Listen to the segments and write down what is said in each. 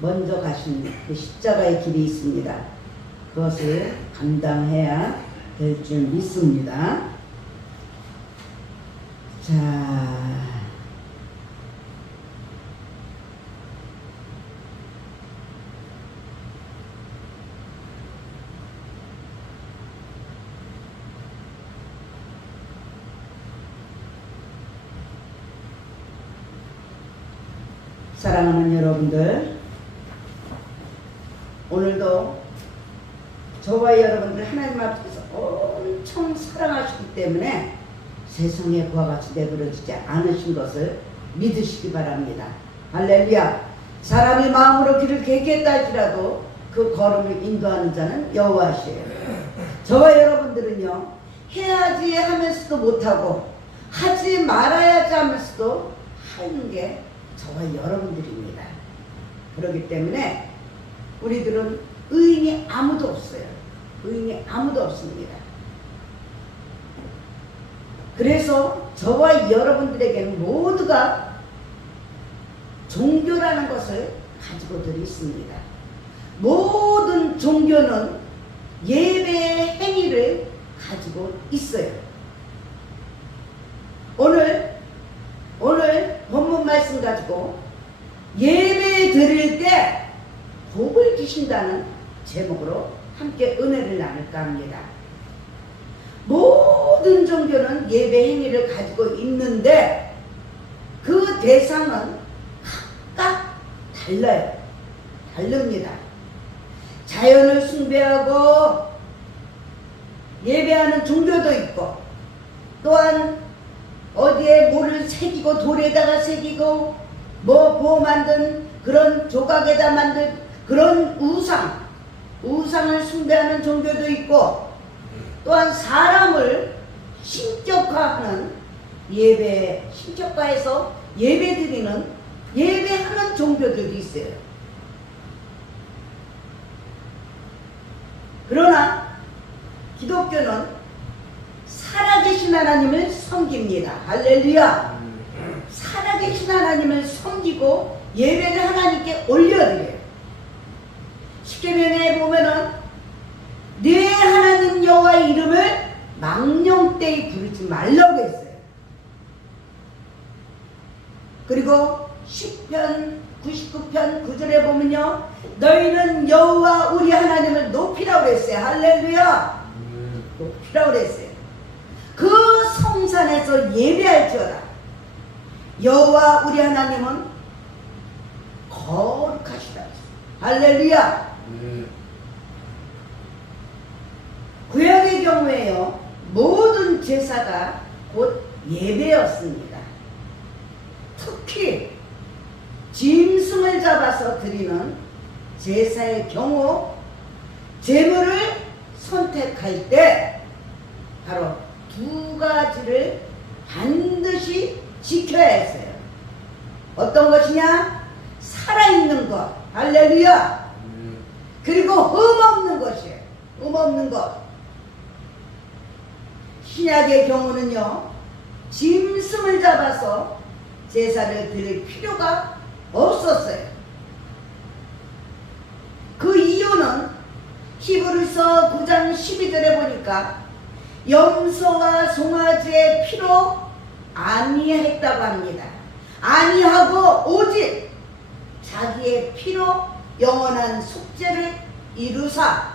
먼저 가신 그 십자가의 길이 있습니다. 그것을 감당해야 될 줄 믿습니다. 자, 사랑하는 여러분들, 오늘도 저와 여러분들 하나님 앞에서 엄청 사랑하시기 때문에 세상에 그와 같이 내버려지지 않으신 것을 믿으시기 바랍니다. 할렐루야. 사람이 마음으로 길을 개겠다 할지라도 그 걸음을 인도하는 자는 여호와시에요. 저와 여러분들은요, 해야지 하면서도 못하고 하지 말아야지 하면서도 하는 게 저와 여러분들입니다. 그렇기 때문에 우리들은 의인이 아무도 없어요. 의인이 아무도 없습니다. 그래서 저와 여러분들에게는 모두가 종교라는 것을 가지고들 있습니다. 모든 종교는 예배의 행위를 가지고 있어요. 오늘 본문 말씀 가지고 예배 드릴 때 복을 주신다는 제목으로 함께 은혜를 나눌까 합니다. 모든 종교는 예배 행위를 가지고 있는데 그 대상은 각각 달라요. 다릅니다. 자연을 숭배하고 예배하는 종교도 있고, 또한 어디에 뭐를 새기고 돌에다가 새기고 뭐 만든 그런 조각에다 만든 그런 우상을 숭배하는 종교도 있고, 또한 사람을 신격화하는 신격화해서 예배하는 종교들이 있어요. 그러나 기독교는 살아계신 하나님을 섬깁니다. 할렐루야. 살아계신 하나님을 섬기고 예배를 하나님께 올려드려요. 십계명에 보면은 네 하나님 여호와의 이름을 망령되이 부르지 말라고 했어요. 그리고 시편 99편 9절에 보면요, 너희는 여호와 우리 하나님을 높이라고 했어요. 할렐루야. 높이라고 했어요. 그 성산에서 예배할지어다. 여호와 우리 하나님은 거룩하시다. 할렐루야. 구약의 경우에요, 모든 제사가 곧 예배였습니다. 특히 짐승을 잡아서 드리는 제사의 경우 제물을 선택할 때 바로 두 가지를 반드시 지켜야 했어요. 어떤 것이냐? 살아있는 것. 할렐루야. 그리고 흠없는 것이에요. 흠없는 것. 신약의 경우는요, 짐승을 잡아서 제사를 드릴 필요가 없었어요. 그 이유는 히브리서 9장 12절에 보니까 염소와 송아지의 피로 아니했다고 합니다. 아니하고 오직 자기의 피로 영원한 속죄를 이루사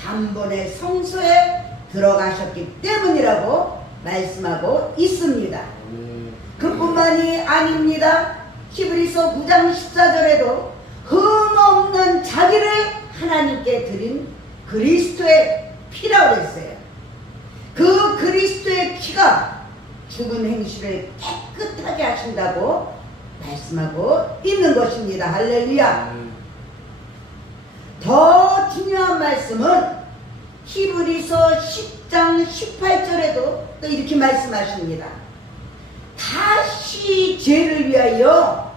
단번에 성소에 들어가셨기 때문이라고 말씀하고 있습니다. 그뿐만이 아닙니다. 히브리서 9장 14절에도 흠없는 자기를 하나님께 드린 그리스도의 피라고 했어요. 그 그리스도의 피가 죽은 행실을 깨끗하게 하신다고 말씀하고 있는 것입니다. 할렐루야. 더 중요한 말씀은 히브리서 10장 18절에도 또 이렇게 말씀하십니다. 다시 죄를 위하여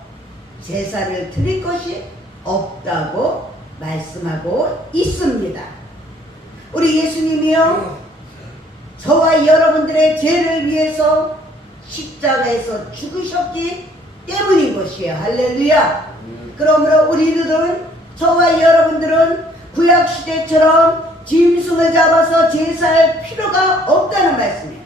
제사를 드릴 것이 없다고 말씀하고 있습니다. 우리 예수님이요, 저와 여러분들의 죄를 위해서 십자가에서 죽으셨기 때문인 것이에요. 할렐루야. 그러므로 우리들은, 저와 여러분들은 구약시대처럼 짐승을 잡아서 제사할 필요가 없다는 말씀이에요.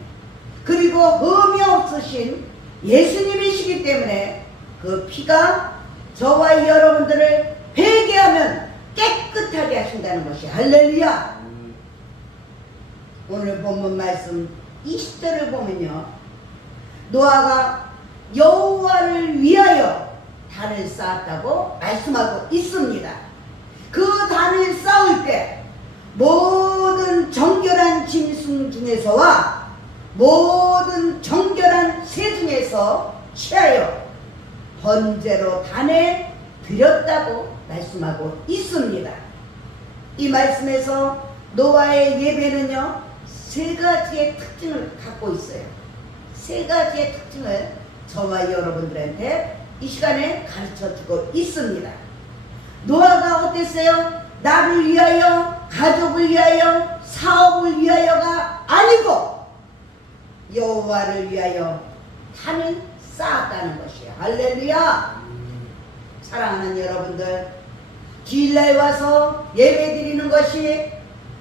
그리고 흠이 없으신 예수님이시기 때문에 그 피가 저와 여러분들을 회개하면 깨끗하게 하신다는 것이 할렐루야. 오늘 본문 말씀 20절을 보면요, 노아가 여호와를 위하여 단을 쌓았다고 말씀하고 있습니다. 그 단을 쌓을 때 모든 정결한 짐승 중에서와 모든 정결한 새 중에서 취하여 번제로 단에 드렸다고 말씀하고 있습니다. 이 말씀에서 노아의 예배는요, 세 가지의 특징을 갖고 있어요. 세 가지의 특징을 저와 여러분들한테 이 시간에 가르쳐주고 있습니다. 노아가 어땠어요? 나를 위하여, 가족을 위하여, 사업을 위하여가 아니고 여호와를 위하여 단을 쌓았다는 것이에요. 할렐루야. 사랑하는 여러분들, 주일날 와서 예배 드리는 것이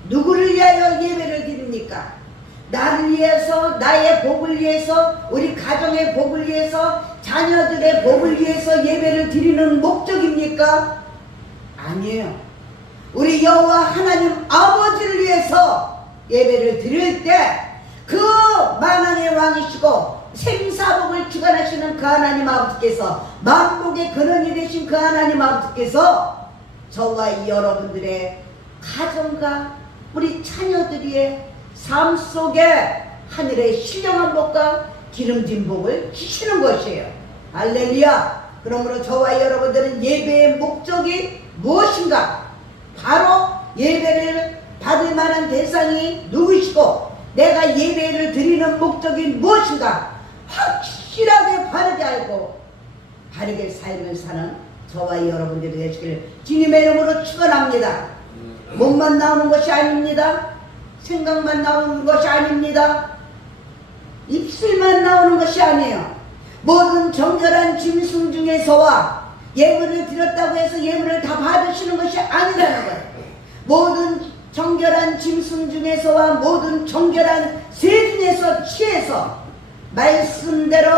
누구를 위하여 예배를 드립니까? 나를 위해서, 나의 복을 위해서, 우리 가정의 복을 위해서, 자녀들의 복을 위해서 예배를 드리는 목적입니까? 아니에요. 우리 여호와 하나님 아버지를 위해서 예배를 드릴 때 그 만왕의 왕이시고 생사복을 주관하시는 그 하나님 아버지께서, 만복의 근원이 되신 그 하나님 아버지께서 저와 여러분들의 가정과 우리 자녀들의 삶 속에 하늘의 신령한 복과 기름진 복을 주시는 것이에요. 할렐루야. 그러므로 저와 여러분들은 예배의 목적이 무엇인가? 바로 예배를 받을 만한 대상이 누구시고 내가 예배를 드리는 목적이 무엇인가? 확실하게 바르게 알고 바르게 삶을 사는 저와 여러분들이 되시기를 주님의 이름으로 축원합니다. 몸만 나오는 것이 아닙니다. 생각만 나오는 것이 아닙니다. 입술만 나오는 것이 아니에요. 모든 정결한 짐승 중에서와 예물을 드렸다고 해서 예물을 다 받으시는 것이 아니라는 거예요. 모든 정결한 짐승 중에서와 모든 정결한 새 중에서 취해서 말씀대로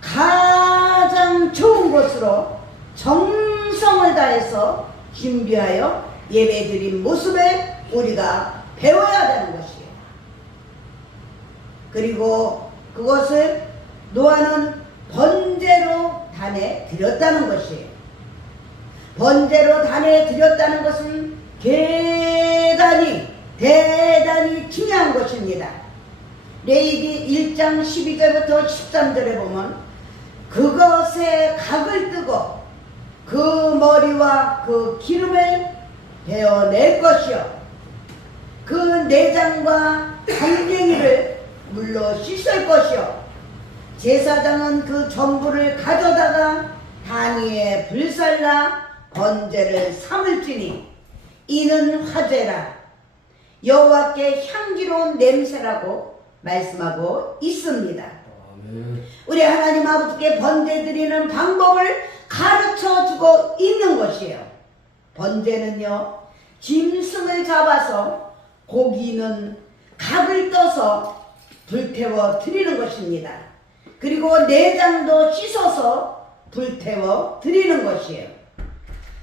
가장 좋은 곳으로 정성을 다해서 준비하여 예배드린 모습을 우리가 배워야 되는 것이에요. 그리고 그것을 노아는 번제로 단에 드렸다는 것이에요. 번제로 단에 드렸다는 것은 대단히 중요한 것입니다. 레위기 1장 12절부터 13절에 보면 그것에 각을 뜨고 그 머리와 그 기름을 베어낼 것이요 그 내장과 강냉이를 물로 씻을 것이요 제사장은 그 전부를 가져다가 단 위에 불살라 번제를 삼을지니 이는 화제라 여호와께 향기로운 냄새라고 말씀하고 있습니다. 우리 하나님 아버지께 번제 드리는 방법을 가르쳐주고 있는 것이에요. 번제는요, 짐승을 잡아서 고기는 각을 떠서 불태워 드리는 것입니다. 그리고 내장도 씻어서 불태워 드리는 것이에요.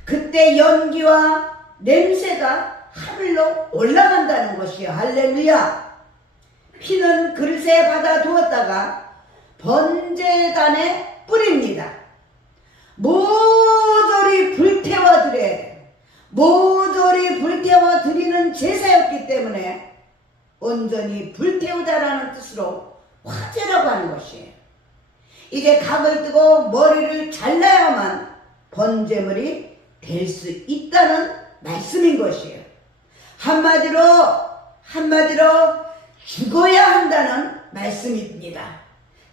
그때 연기와 냄새가 하늘로 올라간다는 것이요. 할렐루야. 피는 그릇에 받아 두었다가 번제단에 뿌립니다. 모조리 불태워 드려야 돼요. 모조리 불태워 드리는 제사였기 때문에 온전히 불태우다라는 뜻으로 화제라고 하는 것이에요. 이제 각을 뜨고 머리를 잘라야만 번제물이 될 수 있다는 말씀인 것이에요. 한마디로 죽어야 한다는 말씀입니다.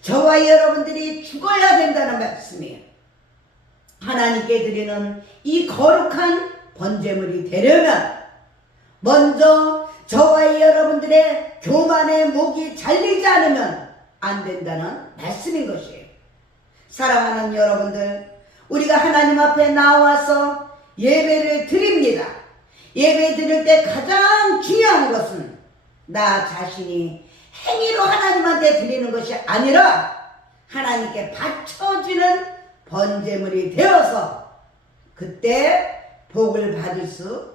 저와 여러분들이 죽어야 된다는 말씀이에요. 하나님께 드리는 이 거룩한 번제물이 되려면 먼저 저와 여러분들의 교만의 목이 잘리지 않으면 안 된다는 말씀인 것이에요. 사랑하는 여러분들, 우리가 하나님 앞에 나와서 예배를 드립니다. 예배 드릴 때 가장 중요한 것은 나 자신이 행위로 하나님한테 드리는 것이 아니라 하나님께 바쳐지는 번제물이 되어서 그때 복을 받을 수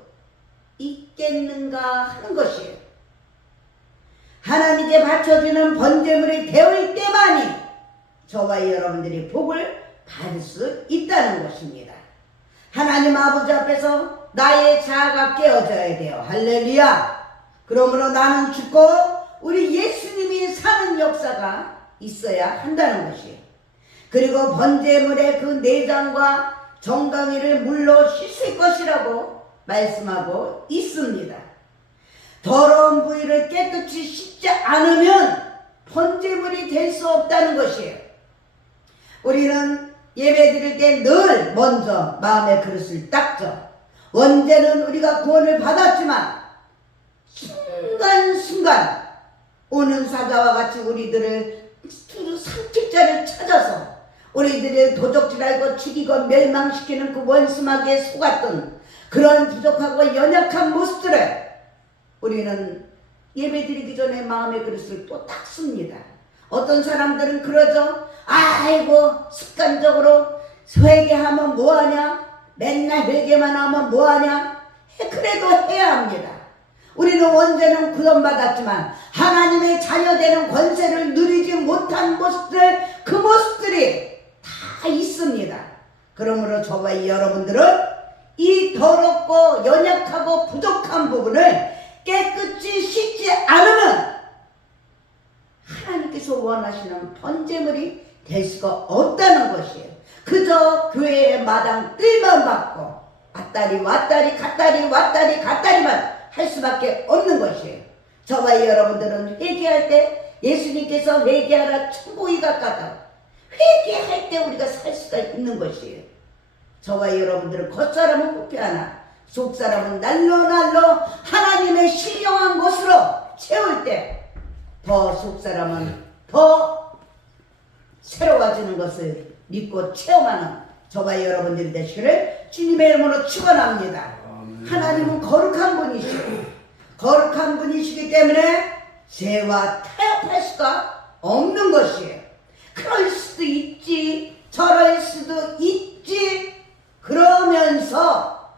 있겠는가 하는 것이에요. 하나님께 바쳐지는 번제물이 되어올 때만이 저와 여러분들이 복을 받을 수 있다는 것입니다. 하나님 아버지 앞에서 나의 자아가 깨어져야 돼요. 할렐루야. 그러므로 나는 죽고 우리 예수님이 사는 역사가 있어야 한다는 것이에요. 그리고 번제물의 그 내장과 정강이를 물로 씻을 것이라고 말씀하고 있습니다. 더러운 부위를 깨끗이 씻지 않으면 번제물이 될 수 없다는 것이에요. 우리는 예배 드릴 때 늘 먼저 마음의 그릇을 닦죠. 언제는 우리가 구원을 받았지만 순간순간 오는 사자와 같이 우리들을 상책자를 찾아서 우리들의 도적질하고 죽이고 멸망시키는 그 원수마귀에 속았던 그런 부족하고 연약한 모습들을 우리는 예배드리기 전에 마음의 그릇을 또 닦습니다. 어떤 사람들은 그러죠. 아이고 습관적으로 회개하면 뭐하냐, 맨날 회개만 하면 뭐하냐. 그래도 해야 합니다. 우리는 언제는 구원받았지만 하나님의 자녀되는 권세를 누리지 못한 모습들, 그 모습들이 다 있습니다. 그러므로 저와 여러분들은 이 더럽고 연약하고 부족한 부분을 깨끗이 씻지 않으면 하나님께서 원하시는 번제물이 될 수가 없다는 것이에요. 그저 교회의 마당 뜰만 받고 왔다리 갔다리만 할 수밖에 없는 것이에요. 저와 여러분들은 회개할 때 예수님께서 회개하라 천국이 가깝다. 회개할 때 우리가 살 수가 있는 것이에요. 저와 여러분들은 겉사람은 후패하나 속사람은 날로 하나님의 신령한 곳으로 채울 때 더 속사람은 더 새로워지는 것을 믿고 체험하는 저와 여러분들이 되시기를 주님의 이름으로 축원합니다. 하나님은 거룩한 분이시고 거룩한 분이시기 때문에 죄와 타협할 수가 없는 것이에요. 그럴 수도 있지, 저럴 수도 있지. 그러면서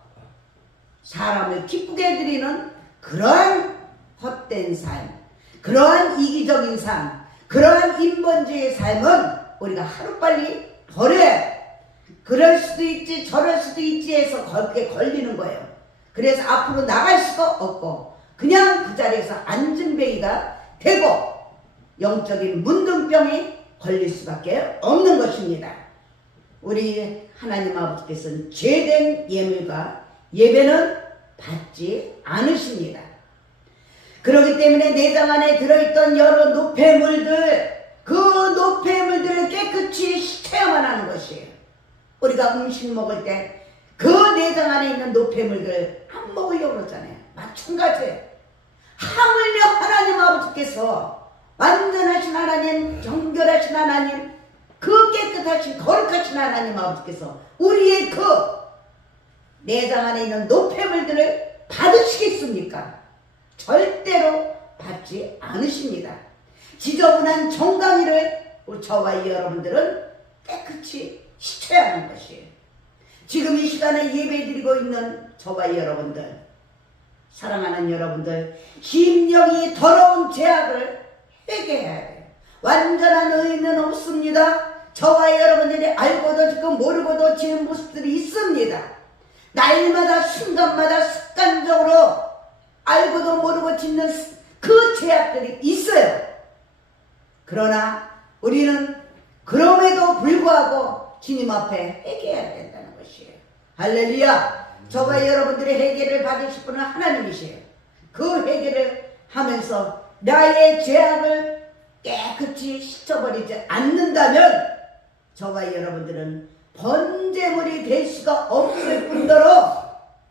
사람을 기쁘게 해드리는 그러한 헛된 삶, 그러한 이기적인 삶, 그러한 인본주의의 삶은 우리가 하루빨리 버려야 돼. 그럴 수도 있지, 저럴 수도 있지 해서 그렇게 걸리는 거예요. 그래서 앞으로 나갈 수가 없고 그냥 그 자리에서 앉은뱅이가 되고 영적인 문둥병이 걸릴 수밖에 없는 것입니다. 우리 하나님 아버지께서는 죄된 예물과 예배는 받지 않으십니다. 그렇기 때문에 내장 안에 들어있던 여러 노폐물들, 그 노폐물들을 깨끗이 체험만 하는 것이에요. 우리가 음식 먹을 때 그 내장 안에 있는 노폐물들 안 먹으려고 그러잖아요. 마찬가지예요. 하물며 하나님 아버지께서 완전하신 하나님, 정결하신 하나님, 그 깨끗하신 거룩하신 하나님 아버지께서 우리의 그 내장 안에 있는 노폐물들을 받으시겠습니까? 절대로 받지 않으십니다. 지저분한 정강이를 저와 여러분들은 깨끗이 씻어야 하는 것이에요. 지금 이 시간에 예배드리고 있는 저와 여러분들, 사랑하는 여러분들, 심령이 더러운 죄악을 회개해야 돼요. 완전한 의인은 없습니다. 저와 여러분들이 알고도 지금 모르고도 지은 모습들이 있습니다. 날마다 순간마다 습관적으로 알고도 모르고 짓는 그 죄악들이 있어요. 그러나 우리는 그럼에도 불구하고 주님 앞에 회개해야 된다는 것이에요. 할렐루야. 저와 여러분들의 회개를 받으실 분은 하나님이시에요. 그 회개를 하면서 나의 죄악을 깨끗이 씻어버리지 않는다면 저와 여러분들은 번제물이 될 수가 없을 뿐더러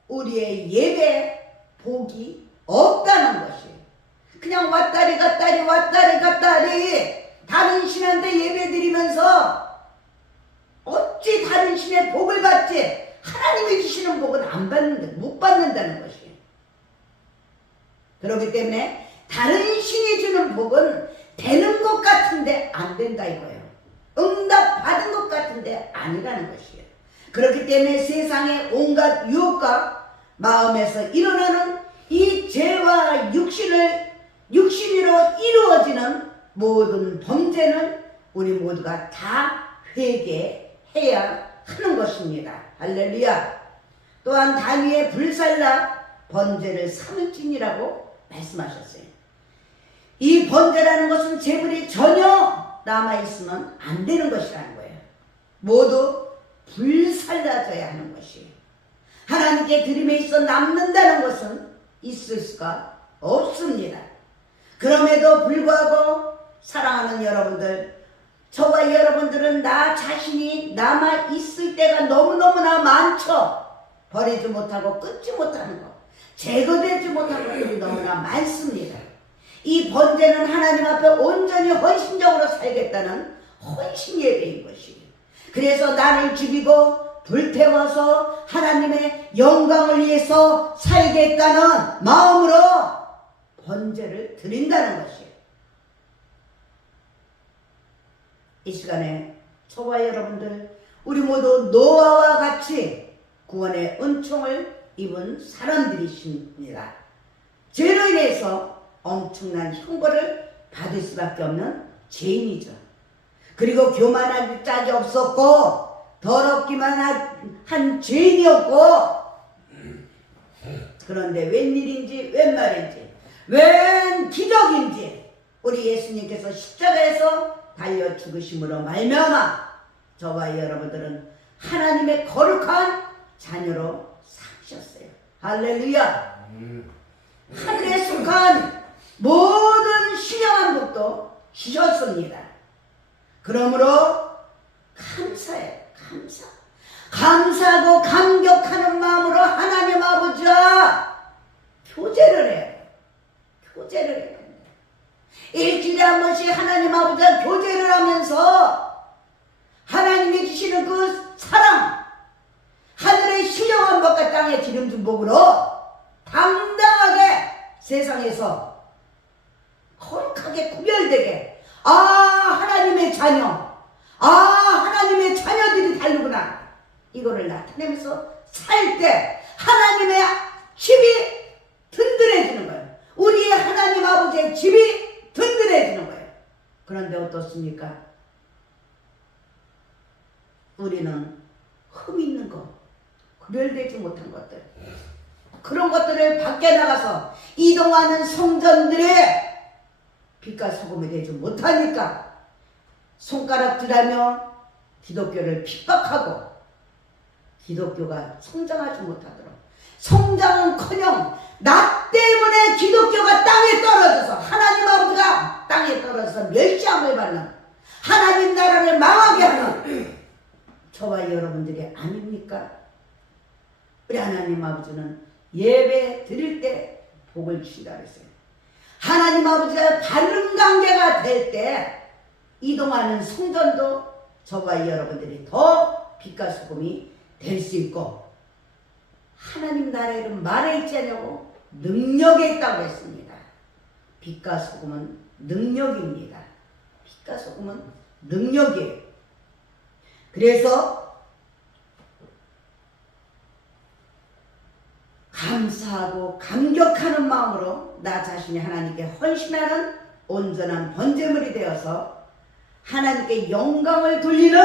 우리의 예배 복이 없다는 것이에요. 그냥 왔다리 갔다리 다른 신한테 예배 드리면서 어째 어찌 다른 신의 복을 받지 하나님이 주시는 복은 안 받는다, 못 받는다는 것이에요. 그렇기 때문에 다른 신이 주는 복은 되는 것 같은데 안 된다 이거예요. 응답 받은 것 같은데 아니라는 것이에요. 그렇기 때문에 세상의 온갖 유혹과 마음에서 일어나는 이 죄와 육신으로 이루어지는 모든 범죄는 우리 모두가 다 회개해야 하는 것입니다. 할렐루야. 또한 다니엘 불살라 번제를 삼을진이라고 말씀하셨어요. 이 번제라는 것은 재물이 전혀 남아있으면 안 되는 것이라는 거예요. 모두 불살라져야 하는 것이에요. 하나님께 드림에 있어 남는다는 것은 있을 수가 없습니다. 그럼에도 불구하고 사랑하는 여러분들, 저와 여러분들은 나 자신이 남아있을 때가 너무너무나 많죠. 버리지 못하고 끊지 못하는 것, 제거되지 못하는 것들이 너무나 많습니다. 이 번제는 하나님 앞에 온전히 헌신적으로 살겠다는 헌신 예배인 것이에요. 그래서 나를 죽이고 불태워서 하나님의 영광을 위해서 살겠다는 마음으로 번제를 드린다는 것이에요. 이 시간에 저와 여러분들, 우리 모두 노아와 같이 구원의 은총을 입은 사람들이십니다. 죄로 인해서 엄청난 형벌을 받을 수밖에 없는 죄인이죠. 그리고 교만할 짝이 없었고 더럽기만 한 죄인이었고, 그런데 웬일인지 웬 말인지 웬 기적인지 우리 예수님께서 십자가에서 달려 죽으심으로 말미암아 저와 여러분들은 하나님의 거룩한 자녀로 삼으셨어요. 할렐루야. 하늘에 속한 모든 신령한 복도 주셨습니다. 그러므로 감사해요. 감사하고 감격하는 마음으로 하나님 아버지와 교제를 해요. 일주일에 한 번씩 하나님 아버지와 교제를 하면서 하나님이 주시는 그 사랑, 하늘의 신령한 복과 땅의 기름진 복으로 당당하게 세상에서 거룩하게 구별되게, 하나님의 자녀, 하나님의 자녀들이 다르구나, 이거를 나타내면서 살 때 하나님의 집이 든든해지는 거예요. 우리의 하나님 아버지의 집이 든든해지는 거예요. 그런데 어떻습니까? 우리는 흠 있는 것, 구별되지 못한 것들, 그런 것들을 밖에 나가서 이동하는 성전들의 빛과 소금이 되지 못하니까 손가락질하며 기독교를 핍박하고 기독교가 성장하지 못하도록, 성장은커녕 나 때문에 기독교가 땅에 떨어져서, 하나님 아버지가 땅에 떨어져서 멸시함을 받는, 하나님 나라를 망하게 하는 저와 여러분들이 아닙니까? 우리 하나님 아버지는 예배 드릴 때 복을 주시라 했어요. 하나님 아버지가 바른 관계가 될 때 이동하는 성전도 저와 여러분들이 더 빛과 소금이 될 수 있고, 하나님 나라에는 말에 있지 않냐고 능력에 있다고 했습니다. 빛과 소금은 능력입니다. 빛과 소금은 능력이에요. 그래서 감사하고 감격하는 마음으로 나 자신이 하나님께 헌신하는 온전한 번제물이 되어서 하나님께 영광을 돌리는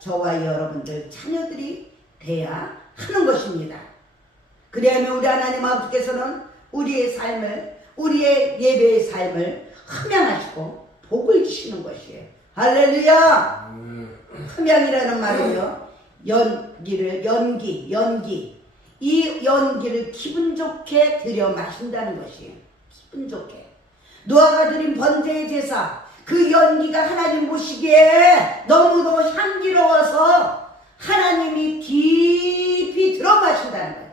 저와 여러분들 자녀들이 돼야 하는 것입니다. 그래야만 우리 하나님 아버지께서는 우리의 삶을, 우리의 예배의 삶을 흠양하시고 복을 주시는 것이에요. 할렐루야. 흠양이라는 말은요, 연기, 이 연기를 기분 좋게 들여 마신다는 것이에요. 기분 좋게. 노아가 드린 번제의 제사, 그 연기가 하나님 보시기에 너무너무 향기로워서 하나님이 깊이 들어 마신다는 거예요.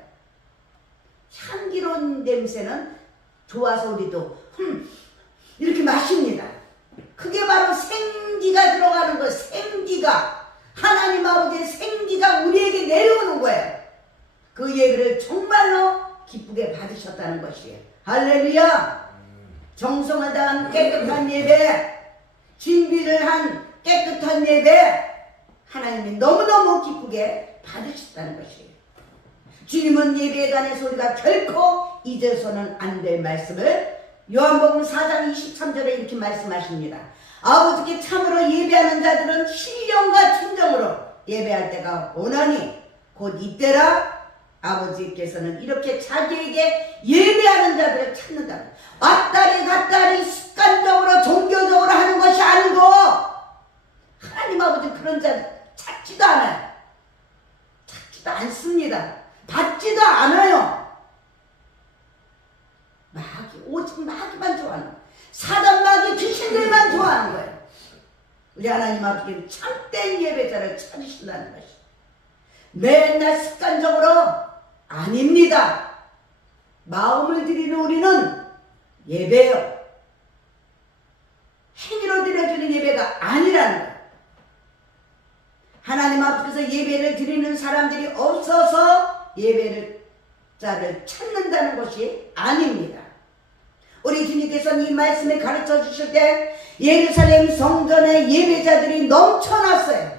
향기로운 냄새는 좋아서 우리도 이렇게 마십니다. 그게 바로 생기가 들어가는 거예요. 생기가. 하나님 아버지의 생기가 우리에게 내려오는 거예요. 그 예배를 정말로 기쁘게 받으셨다는 것이에요. 할렐루야. 정성을 다한 깨끗한 예배, 준비를 한 깨끗한 예배, 하나님이 너무너무 기쁘게 받으셨다는 것이에요. 주님은 예배에 관해서 우리가 결코 잊어서는 안 될 말씀을 요한복음 4장 23절에 이렇게 말씀하십니다. 아버지께 참으로 예배하는 자들은 신령과 진정으로 예배할 때가 오나니 곧 이때라. 아버지께서는 이렇게 자기에게 예배하는 자들을 찾는다. 왔다리 갔다리 습관적으로 종교적으로 하는 것이 아니고 하나님 아버지 그런 자 찾지도 않아요. 찾지도 않습니다. 받지도 않아요. 마귀, 오직 마귀만 좋아하는 거예요. 사단 마귀 귀신들만 좋아하는 거예요. 우리 하나님 아버지는 참된 예배자를 찾으신다는 것이 맨날 습관적으로 아닙니다. 마음을 드리는 우리는 예배요. 행위로 드려주는 예배가 아니라는 거예요. 하나님 앞에서 예배를 드리는 사람들이 없어서 예배를 자를 찾는다는 것이 아닙니다. 우리 주님께서는 이 말씀을 가르쳐 주실 때 예루살렘 성전에 예배자들이 넘쳐났어요.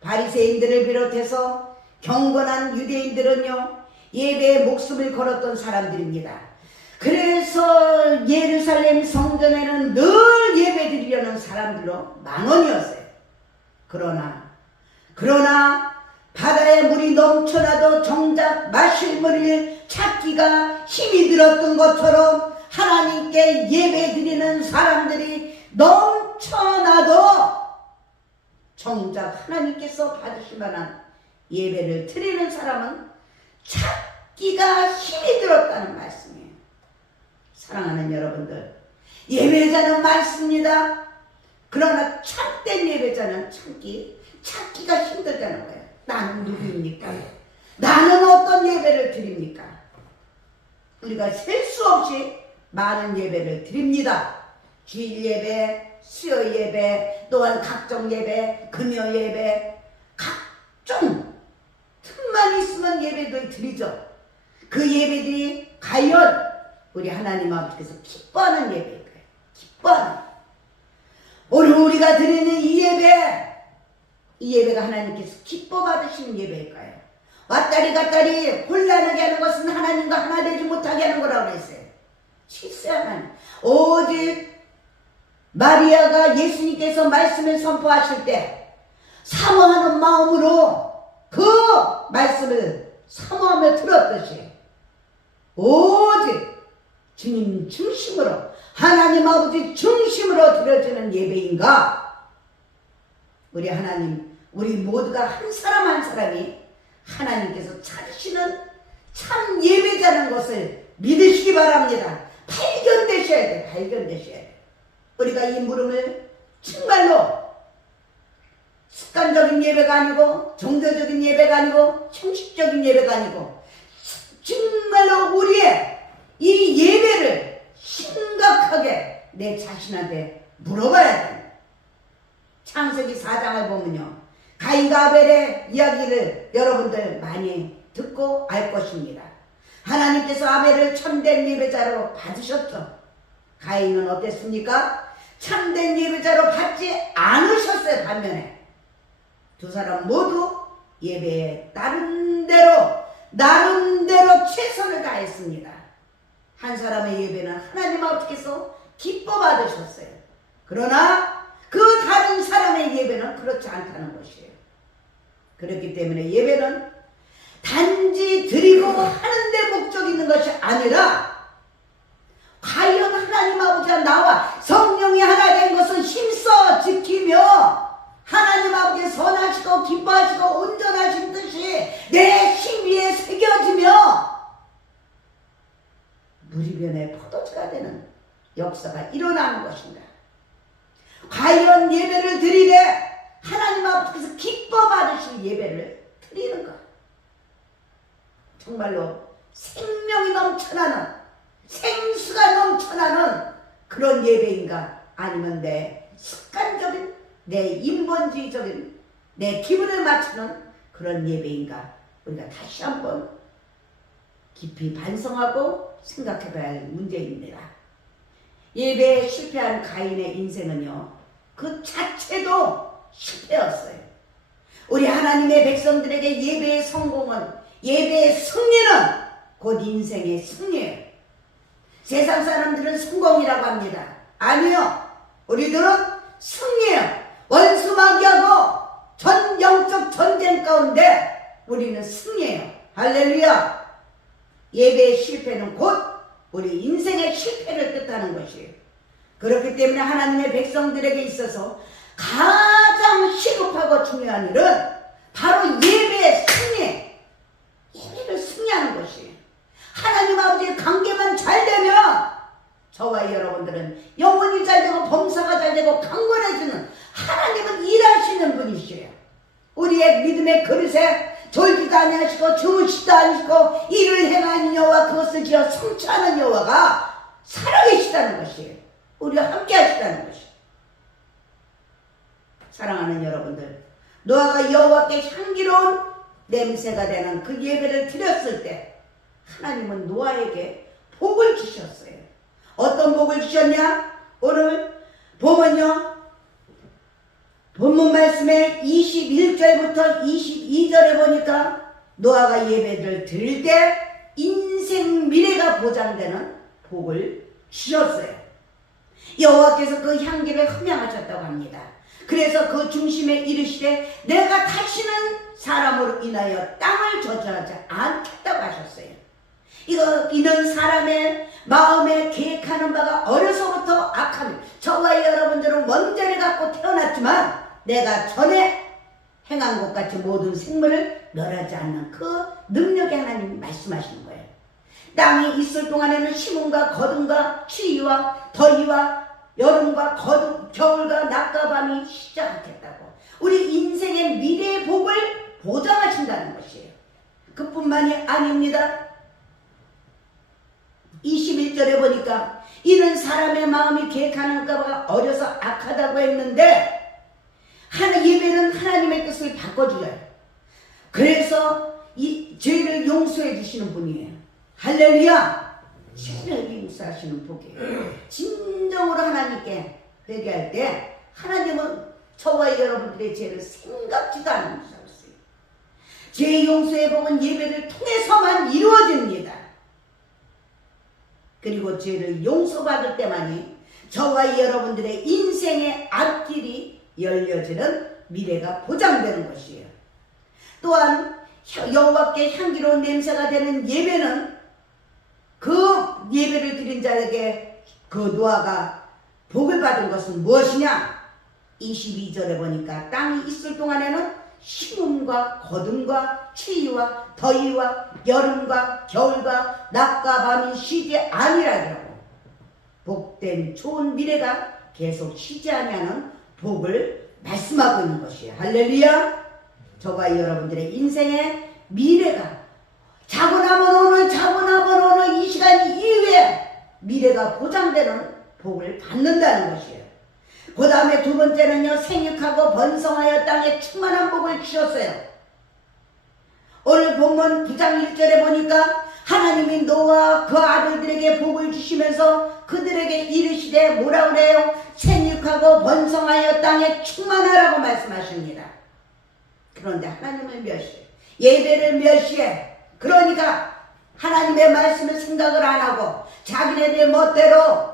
바리새인들을 비롯해서 경건한 유대인들은요 예배에 목숨을 걸었던 사람들입니다. 그래서 예루살렘 성전에는 늘 예배 드리려는 사람들로 만원이었어요. 그러나 바다에 물이 넘쳐나도 정작 마실 물을 찾기가 힘이 들었던 것처럼 하나님께 예배 드리는 사람들이 넘쳐나도 정작 하나님께서 받으실 만한 예배를 드리는 사람은 찾기가 힘이 들었다는 말씀이에요. 사랑하는 여러분들, 예배자는 많습니다. 그러나 참된 예배자는 찾기가 힘들다는 거예요. 나는 누구입니까? 나는 어떤 예배를 드립니까? 우리가 셀 수 없이 많은 예배를 드립니다. 주일 예배, 수요 예배, 또한 각종 예배, 금요 예배, 각종 틈만 있으면 예배를 드리죠. 그 예배들이 과연 우리 하나님 아버지께서 기뻐하는 예배일까요? 기뻐하는. 오늘 우리가 드리는 이 예배가 하나님께서 기뻐 받으시는 예배일까요? 왔다리 갔다리 혼란하게 하는 것은 하나님과 하나 되지 못하게 하는 거라고 했어요. 실수야만 오직 마리아가 예수님께서 말씀을 선포하실 때 사모하는 마음으로 그 말씀을 사모하며 들었듯이 오직 주님 중심으로 하나님 아버지 중심으로 드려지는 예배인가? 우리 하나님, 우리 모두가 한 사람 한 사람이 하나님께서 찾으시는 참 예배자는 것을 믿으시기 바랍니다. 발견되셔야 돼. 발견되셔야 돼. 우리가 이 물음을 정말로 습관적인 예배가 아니고 종교적인 예배가 아니고 형식적인 예배가 아니고 정말로 우리의 이 예배를 심각하게 내 자신한테 물어봐야 돼. 창세기 4장을 보면요, 가인과 아벨의 이야기를 여러분들 많이 듣고 알 것입니다. 하나님께서 아벨을 참된 예배자로 받으셨죠. 가인은 어땠습니까? 참된 예배자로 받지 않으셨어요. 반면에 두 사람 모두 예배에 나름대로 최선을 다했습니다. 한 사람의 예배는 하나님 아버지께서 기뻐 받으셨어요. 그러나 그 다른 사람의 예배는 그렇지 않다는 것이에요. 그렇기 때문에 예배는 단지 드리고 하는 데 목적이 있는 것이 아니라 과연 하나님 아버지와 나와 성령이 하나 된 것을 힘써 지키며 하나님 아버지의 선하시고 기뻐하시고 온전하신 뜻이 내 심위에 새겨지며 무리변의 포도주가 되는 역사가 일어나는 것인가? 과연 예배를 드리되 하나님 아버지께서 기뻐 받으실 예배를 드리는가? 정말로 생명이 넘쳐나는, 생수가 넘쳐나는 그런 예배인가? 아니면 내 습관적인, 내 인본주의적인 내 기분을 맞추는 그런 예배인가 우리가 다시 한번 깊이 반성하고 생각해 봐야 할 문제입니다. 예배에 실패한 가인의 인생은요, 그 자체도 실패였어요. 우리 하나님의 백성들에게 예배의 성공은, 예배의 승리는 곧 인생의 승리예요. 세상 사람들은 성공이라고 합니다. 아니요, 우리들은 승리예요. 원수마귀하고 전 영적 전쟁 가운데 우리는 승리예요. 할렐루야. 예배의 실패는 곧 우리 인생의 실패를 뜻하는 것이에요. 그렇기 때문에 하나님의 백성들에게 있어서 가장 시급하고 중요한 일은 바로 예배의 승리, 예배를 승리하는 것이에요. 하나님 아버지의 관계만 잘 되면 저와 여러분들은 영혼이 잘 되고 범사가 잘 되고 강건해지는, 하나님은 일하시는 분이시에요. 우리의 믿음의 그릇에 졸지도 아니하시고 주무시지도 않으시고 일을 행하는 여호와 그것을 지어 성취하는 여호와가 살아계시다는 것이에요. 우리와 함께 하시다는 것이에요. 사랑하는 여러분들, 노아가 여호와께 향기로운 냄새가 되는 그 예배를 드렸을 때 하나님은 노아에게 복을 주셨어요. 어떤 복을 주셨냐? 오늘 보면요, 본문 말씀에 21절부터 22절에 보니까 노아가 예배를 드릴 때 인생 미래가 보장되는 복을 주셨어요. 여호와께서 그 향기를 흠양하셨다고 합니다. 그래서 그 중심에 이르시되 내가 다시는 사람으로 인하여 땅을 저주하지 않겠다고 하셨어요. 이는 사람의 마음에 계획하는 바가 어려서부터 악함이, 저와 여러분들은 원죄를 갖고 태어났지만 내가 전에 행한 것 같이 모든 생물을 멸하지 않는 그 능력의 하나님이 말씀하시는 거예요. 땅이 있을 동안에는 심음과 거둠과 추위와 더위와 여름과 거둠, 겨울과 낮과 밤이 시작하겠다고. 우리 인생의 미래의 복을 보장하신다는 것이에요. 그뿐만이 아닙니다. 21절에 보니까 이는 사람의 마음이 계획하는 바가 어려서 악하다고 했는데 예배는 하나님의 뜻을 바꿔주어요. 그래서 이 죄를 용서해 주시는 분이에요. 할렐루야. 죄를 용서하시는 복이에요. 진정으로 하나님께 회개할 때 하나님은 저와 여러분들의 죄를 생각지도 않는 것이었어요. 죄 용서의 복은 예배를 통해서만 이루어집니다. 그리고 죄를 용서받을 때만이 저와 여러분들의 인생의 앞길이 열려지는 미래가 보장되는 것이에요. 또한 여호와께 향기로운 냄새가 되는 예배는 그 예배를 드린 자에게 그 노아가 복을 받은 것은 무엇이냐? 22절에 보니까 땅이 있을 동안에는 심음과 거둠과 추위와 더위와 여름과 겨울과 낮과 밤이 쉬지 아니라고. 복된 좋은 미래가 계속 쉬지 아니하는 복을 말씀하고 있는 것이에요. 할렐루야. 저와 여러분들의 인생의 미래가 자고 나면 오늘 이 시간 이후에 미래가 보장되는 복을 받는다는 것이에요. 그 다음에 두 번째는요, 생육하고 번성하여 땅에 충만한 복을 주셨어요. 오늘 본문 9장 1절에 보니까 하나님이 노아와 그 아들들에게 복을 주시면서 그들에게 이르시되 뭐라 그래요? 생육하고 번성하여 땅에 충만하라고 말씀하십니다. 그런데 하나님을 멸시해, 예배를 멸시해. 그러니까 하나님의 말씀을 생각을 안 하고 자기네들 멋대로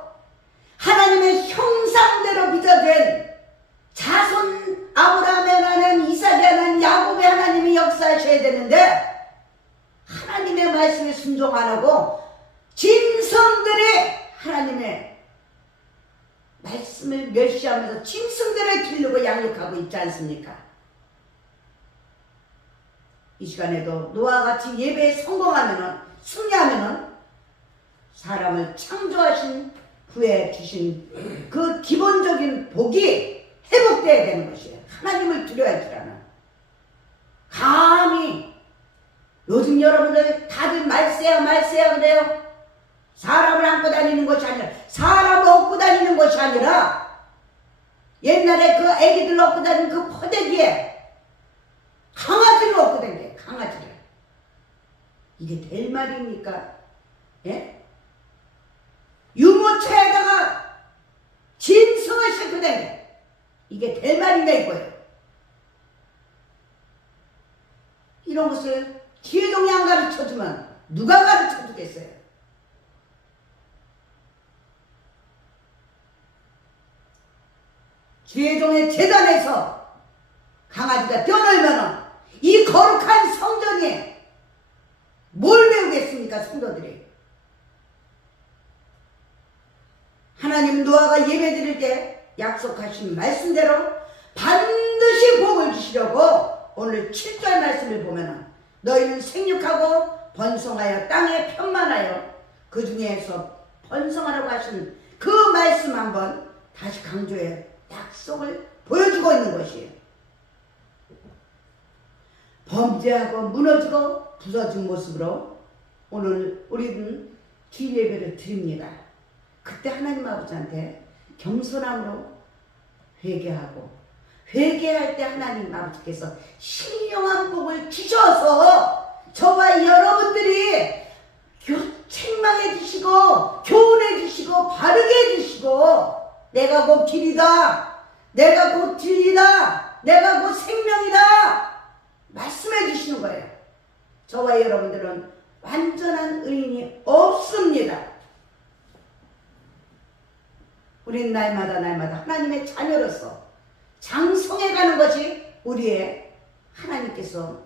하나님의 형상대로 빚어진 자손 아브라함의 하나님, 이삭의 하나님, 야곱의 하나님이 역사하셔야 되는데 하나님의 말씀에 순종 안 하고 짐승들이 하나님의 말씀을 멸시하면서 짐승들을 기르고 양육하고 있지 않습니까? 이 시간에도 노아와 같이 예배에 성공하면은, 승리하면은 사람을 창조하신 후에 주신 그 기본적인 복이 회복되어야 되는 것이에요. 하나님을 두려워할 줄 아는. 감히 요즘 여러분들 다들 말세야 그래요. 사람을 안고 다니는 것이 아니라, 사람을 업고 다니는 것이 아니라 옛날에 그 애기들 업고 다니는 그 포대기에 강아지를 얻고 댕겨, 강아지를. 이게 될 말입니까? 예? 유모차에다가 짐승을 싣고 댕겨. 이게 될 말인가 이거예요. 이런 것을 지혜동이 안 가르쳐주면 누가 가르쳐주겠어요? 지혜동의 재단에서 강아지가 뛰어놀면 이 거룩한 성전에 뭘 배우겠습니까, 성도들이? 하나님 노아가 예배 드릴 때 약속하신 말씀대로 반드시 복을 주시려고 오늘 7절 말씀을 보면 너희는 생육하고 번성하여 땅에 편만하여 그 중에서 번성하라고 하신 그 말씀 한번 다시 강조해 약속을 보여주고 있는 것이에요. 범죄하고 무너지고 부서진 모습으로 오늘 우리는 주일 예배를 드립니다. 그때 하나님 아버지한테 겸손함으로 회개하고 회개할 때 하나님 아버지께서 신령한 복을 주셔서 저와 여러분들이 책망해 주시고 교훈해 주시고 바르게 해 주시고 내가 곧 길이다, 내가 곧 진리다, 내가 곧 생명이다 말씀해 주시는 거예요. 저와 여러분들은 완전한 의인이 없습니다. 우리는 날마다 하나님의 자녀로서 장성해가는 것이 우리의 하나님께서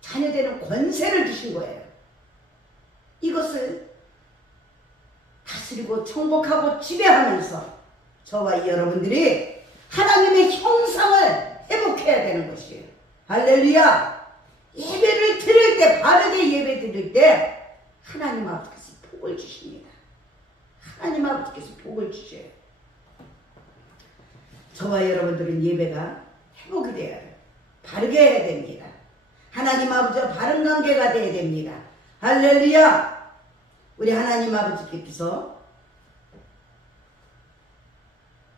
자녀되는 권세를 주신 거예요. 이것을 다스리고 정복하고 지배하면서 저와 여러분들이 하나님의 형상을 회복해야 되는 것이에요. 할렐루야! 예배를 드릴 때, 바르게 예배 드릴 때 하나님 아버지께서 복을 주십니다. 하나님 아버지께서 복을 주셔요. 저와 여러분들은 예배가 회복이 되어야 해요. 바르게 해야 됩니다. 하나님 아버지와 바른 관계가 되어야 됩니다. 할렐루야! 우리 하나님 아버지께서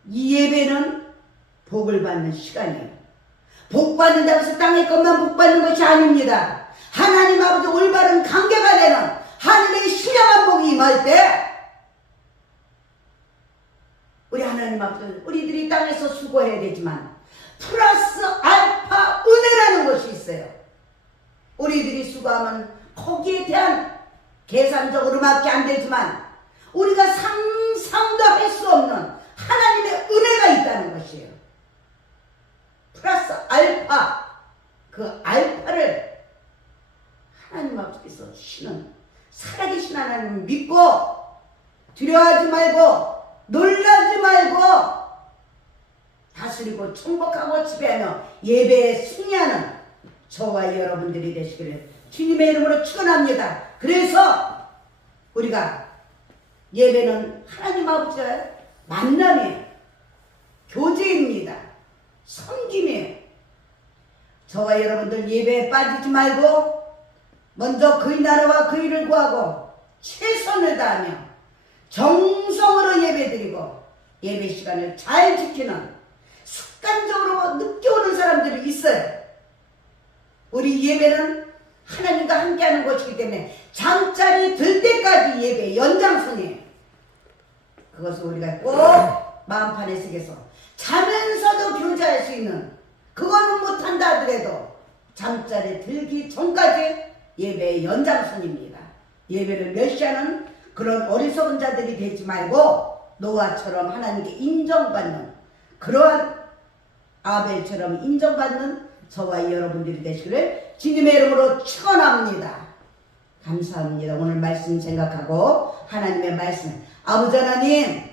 이 예배는 복을 받는 시간이에요. 복 받는다고 해서 땅의 것만 복 받는 것이 아닙니다. 하나님 아버지 올바른 관계가 되는 하늘의 신령한 복이 임할 때 우리 하나님 아버지는 우리들이 땅에서 수고해야 되지만 플러스 알파 은혜라는 것이 있어요. 우리들이 수고하면 거기에 대한 계산적으로밖에 안 되지만 우리가 상상도 할 수 없는 하나님의 은혜가 있다는 것이에요. 플러스 알파, 그 알파를 하나님 아버지께서 주시는 살아계신 하나님을 믿고 두려워하지 말고 놀라지 말고 다스리고 충복하고 지배하며 예배에 승리하는 저와 여러분들이 되시기를 주님의 이름으로 축원합니다. 그래서 우리가 예배는 하나님 아버지의 만남이에요. 교제입니다. 섬김이에요. 저와 여러분들 예배에 빠지지 말고 먼저 그의 나라와 그 일을 구하고 최선을 다하며 정성으로 예배드리고 예배 시간을 잘 지키는 습관적으로 늦게 오는 사람들이 있어요. 우리 예배는 하나님과 함께하는 것이기 때문에 잠자리 들 때까지 예배 연장선이에요. 그것을 우리가 꼭 마음판에 새겨서 자면서도 교제할 수 있는, 그거는 못한다 하더라도 잠자리 들기 전까지 예배의 연장선입니다. 예배를 멸시하는 그런 어리석은 자들이 되지 말고 노아처럼 하나님께 인정받는, 그러한 아벨처럼 인정받는 저와 여러분들이 되시기를 주님의 이름으로 축원합니다. 감사합니다. 오늘 말씀 생각하고 하나님의 말씀, 아버지 하나님